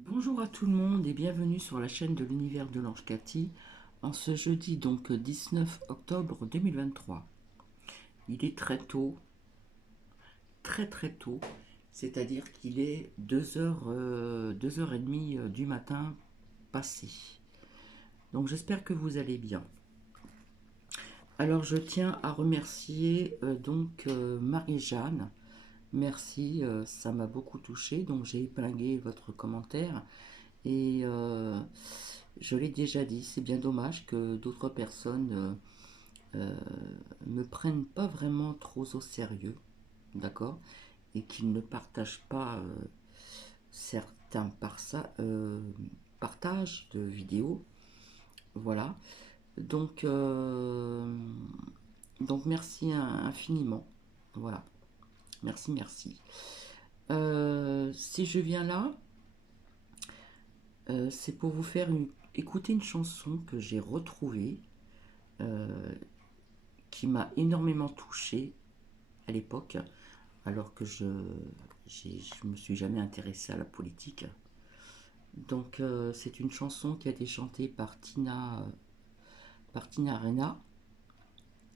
Bonjour à tout le monde et bienvenue sur la chaîne de l'univers de l'Ange Cathy en ce jeudi donc 19 octobre 2023. Il est très tôt, très très tôt, c'est-à-dire qu'il est 2h30 du matin passé. Donc j'espère que vous allez bien. Alors je tiens à remercier Marie-Jeanne. Merci, ça m'a beaucoup touché, donc j'ai épinglé votre commentaire. Et je l'ai déjà dit, c'est bien dommage que d'autres personnes euh, me prennent pas vraiment trop au sérieux, d'accord, et qu'ils ne partagent pas certains partages de vidéos, voilà. Donc, euh, donc merci infiniment, voilà. Merci, merci. Si je viens là, c'est pour vous faire écouter une chanson que j'ai retrouvée, euh, qui m'a énormément touchée à l'époque, alors que je me suis jamais intéressée à la politique. Donc c'est une chanson qui a été chantée par Tina Arena,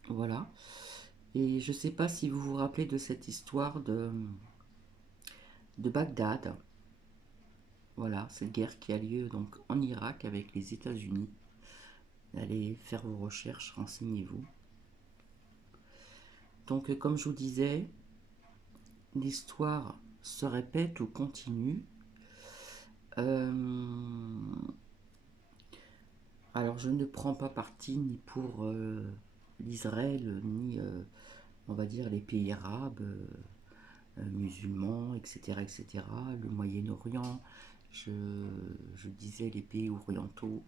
voilà. Et je ne sais pas si vous vous rappelez de cette histoire de Bagdad, voilà, cette guerre qui a lieu donc en Irak avec les États-Unis. Allez faire vos recherches, renseignez-vous. Donc comme je vous disais, l'histoire se répète ou continue. Euh, alors je ne prends pas parti ni pour l'Israël, ni on va dire les pays arabes, musulmans, etc., etc., le Moyen-Orient, je, je disais les pays orientaux,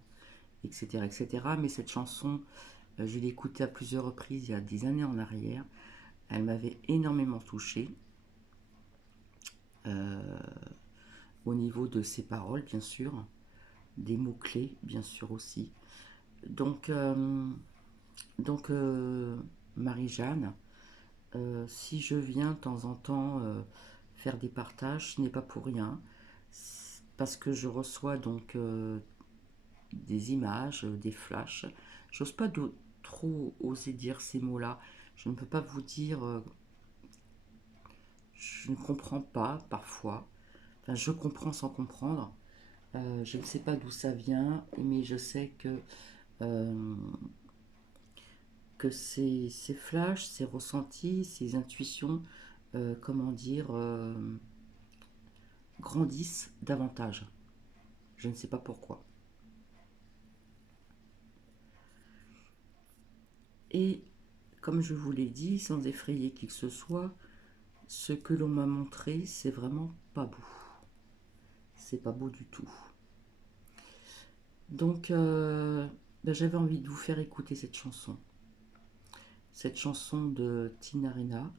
etc., etc. Mais cette chanson, je l'ai écoutée à plusieurs reprises il y a des années en arrière. Elle m'avait énormément touché au niveau de ses paroles, bien sûr, des mots-clés, bien sûr aussi. Donc, euh, donc, Marie-Jeanne, si je viens de temps en temps faire des partages, ce n'est pas pour rien, parce que je reçois des images, des flashs. J'ose pas trop oser dire ces mots-là. Je ne peux pas vous dire, je ne comprends pas parfois. Enfin, je comprends sans comprendre. Je ne sais pas d'où ça vient, mais je sais euh, que ces flashs, ces ressentis, ces intuitions, comment dire, grandissent davantage. Je ne sais pas pourquoi. Et comme je vous l'ai dit, sans effrayer qui que ce soit, ce que l'on m'a montré, c'est vraiment pas beau. C'est pas beau du tout. Donc, ben, j'avais envie de vous faire écouter cette chanson. Cette chanson de Tina Arena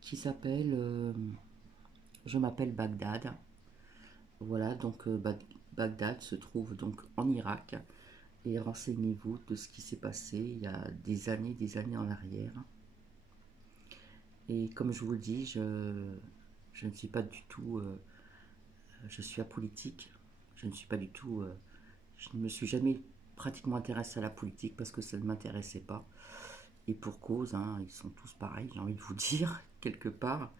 qui s'appelle Je m'appelle Bagdad. Voilà, Bagdad se trouve donc en Irak. Et renseignez-vous de ce qui s'est passé il y a des années en arrière. Et comme je vous le dis, je ne suis pas du tout, je suis apolitique. Je ne suis pas du tout, je ne me suis jamais pratiquement intéressé à la politique parce que ça ne m'intéressait pas. Et pour cause, hein, ils sont tous pareils, j'ai envie de vous dire, quelque part.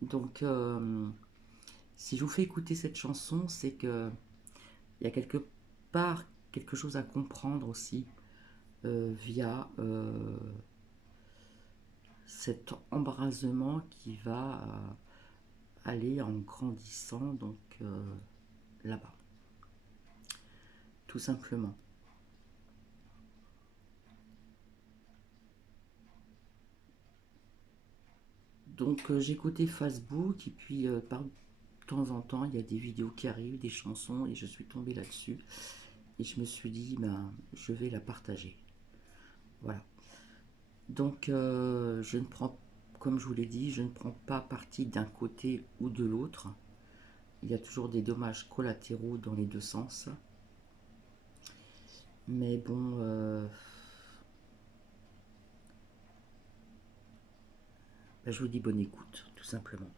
Donc, si je vous fais écouter cette chanson, c'est que il y a quelque part quelque chose à comprendre aussi via cet embrasement qui va aller en grandissant là-bas, tout simplement. Donc j'écoutais Facebook et puis par temps en temps il y a des vidéos qui arrivent, des chansons et je suis tombée là-dessus et je me suis dit ben je vais la partager. Voilà. Donc je ne prends, comme je vous l'ai dit, je ne prends pas parti d'un côté ou de l'autre. Il y a toujours des dommages collatéraux dans les deux sens. Mais bon, ben, je vous dis bonne écoute, tout simplement.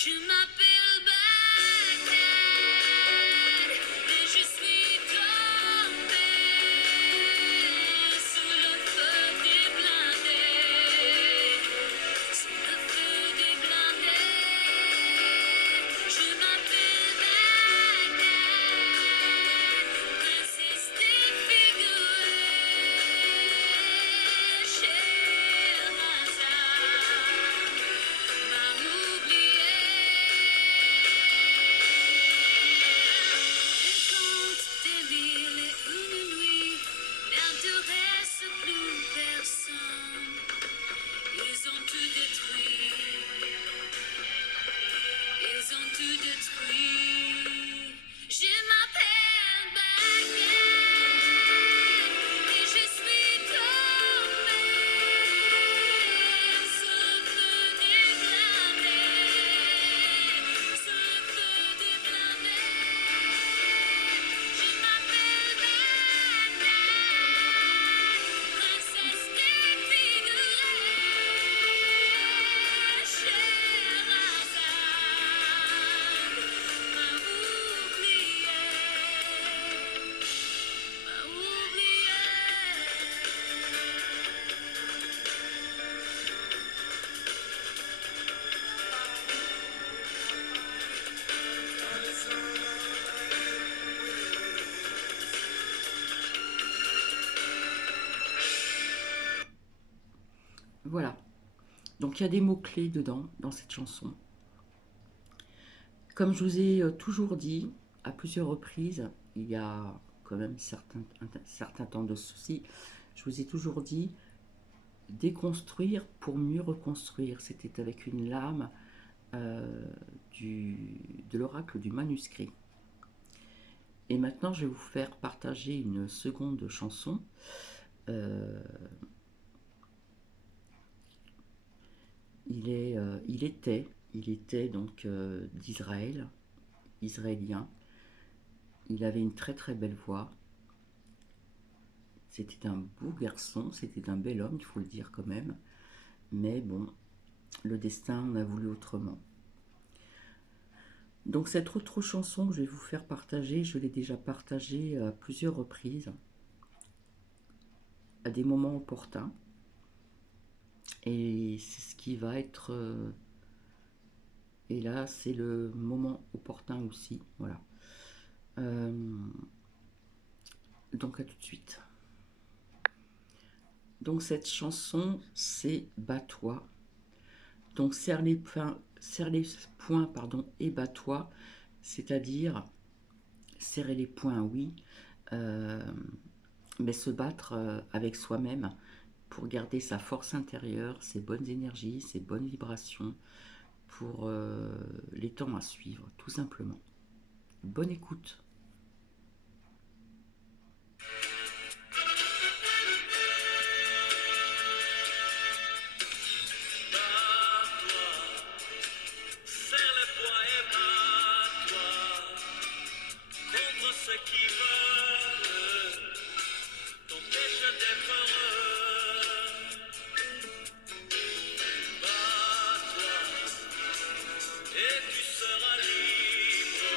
Je m'appelle Bagdad et je suis tombée sous le feu des blindés, sous le feu des blindés. Je m'appelle Bagdad, princesse défigurée, Scheherazade m'a oublié. Les contes des mille et une nuits n'intéressent plus personne. Ils ont tout détruit. Ils ont tout détruit. Je m'appelle Bagdad et je suis tombée sous le feu des blindés, sous le feu des blindés. Je m'appelle Bagdad, princesse défigurée, Scheherazade m'a oublié, m'a oublié. Voilà. Donc il y a des mots-clés dedans, dans cette chanson. Comme je vous ai toujours dit à plusieurs reprises, il y a quand même un certain temps de ceci, je vous ai toujours dit déconstruire pour mieux reconstruire. C'était avec une lame de l'oracle du manuscrit. Et maintenant, je vais vous faire partager une seconde chanson. Il était donc israélien. Il avait une très très belle voix. C'était un beau garçon, c'était un bel homme, il faut le dire quand même. Mais bon, le destin en a voulu autrement. Donc cette autre chanson que je vais vous faire partager, je l'ai déjà partagée à plusieurs reprises, à des moments opportuns. Et c'est ce qui va être... et là, c'est le moment opportun aussi. Voilà. Donc à tout de suite. Donc cette chanson, c'est Bats-toi. Donc serre les poings, et bats-toi, c'est-à-dire serrer les poings, oui, mais se battre avec soi-même pour garder sa force intérieure, ses bonnes énergies, ses bonnes vibrations pour les temps à suivre, tout simplement. Bonne écoute. Serre les poings et bats-toi contre ceux qui veulent t'empêcher d'être heureux. Bats-toi et tu seras libre.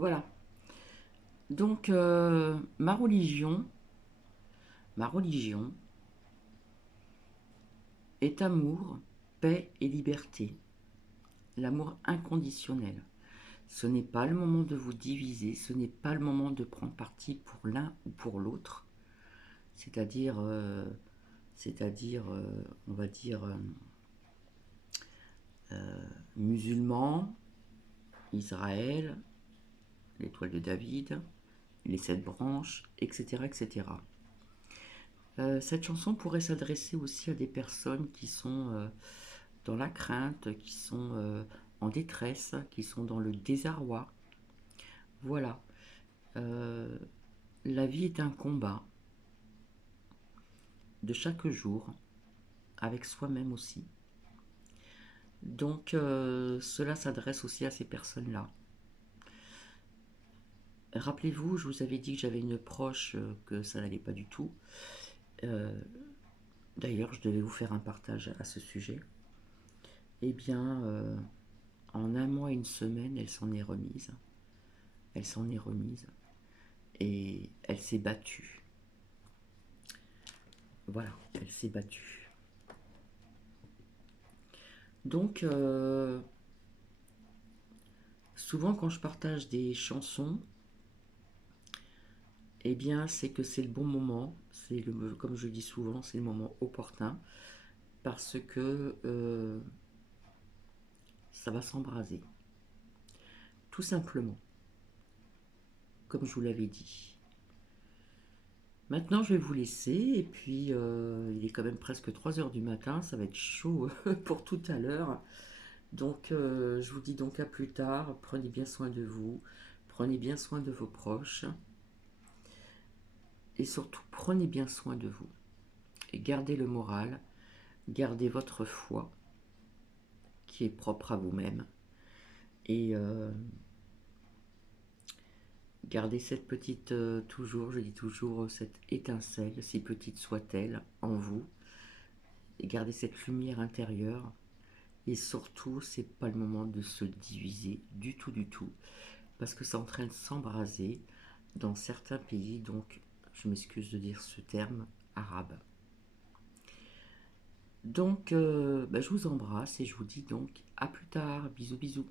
voilà. Donc, ma religion est amour, paix et liberté. L'amour inconditionnel. Ce n'est pas le moment de vous diviser, ce n'est pas le moment de prendre parti pour l'un ou pour l'autre. C'est-à-dire, on va dire, musulmans, Israël, l'étoile de David, les 7 branches, etc. etc. Cette chanson pourrait s'adresser aussi à des personnes qui sont dans la crainte, qui sont en détresse, qui sont dans le désarroi. Voilà. Euh, la vie est un combat de chaque jour, avec soi-même aussi. Donc cela s'adresse aussi à ces personnes-là. Rappelez-vous, je vous avais dit que j'avais une proche, que ça n'allait pas du tout. Euh, D'ailleurs, je devais vous faire un partage à ce sujet. Eh bien, en un mois et une semaine, elle s'en est remise. Elle s'en est remise. Et elle s'est battue. Voilà, elle s'est battue. Donc, souvent quand je partage des chansons, eh bien, c'est que c'est le bon moment. Comme je dis souvent, c'est le moment opportun. Parce que ça va s'embraser. Tout simplement. Comme je vous l'avais dit. Maintenant, je vais vous laisser. Et puis, il est quand même presque 3 heures du matin. Ça va être chaud pour tout à l'heure. Donc, je vous dis donc à plus tard. Prenez bien soin de vous. Prenez bien soin de vos proches. Et surtout, prenez bien soin de vous. Et gardez le moral. Gardez votre foi qui est propre à vous-même. Et gardez cette petite, toujours, je dis toujours, cette étincelle, si petite soit-elle, en vous. Et gardez cette lumière intérieure. Et surtout, c'est pas le moment de se diviser du tout, du tout. Parce que c'est en train de s'embraser dans certains pays, donc je m'excuse de dire ce terme, arabe. Donc, je vous embrasse et je vous dis donc à plus tard. Bisous, bisous.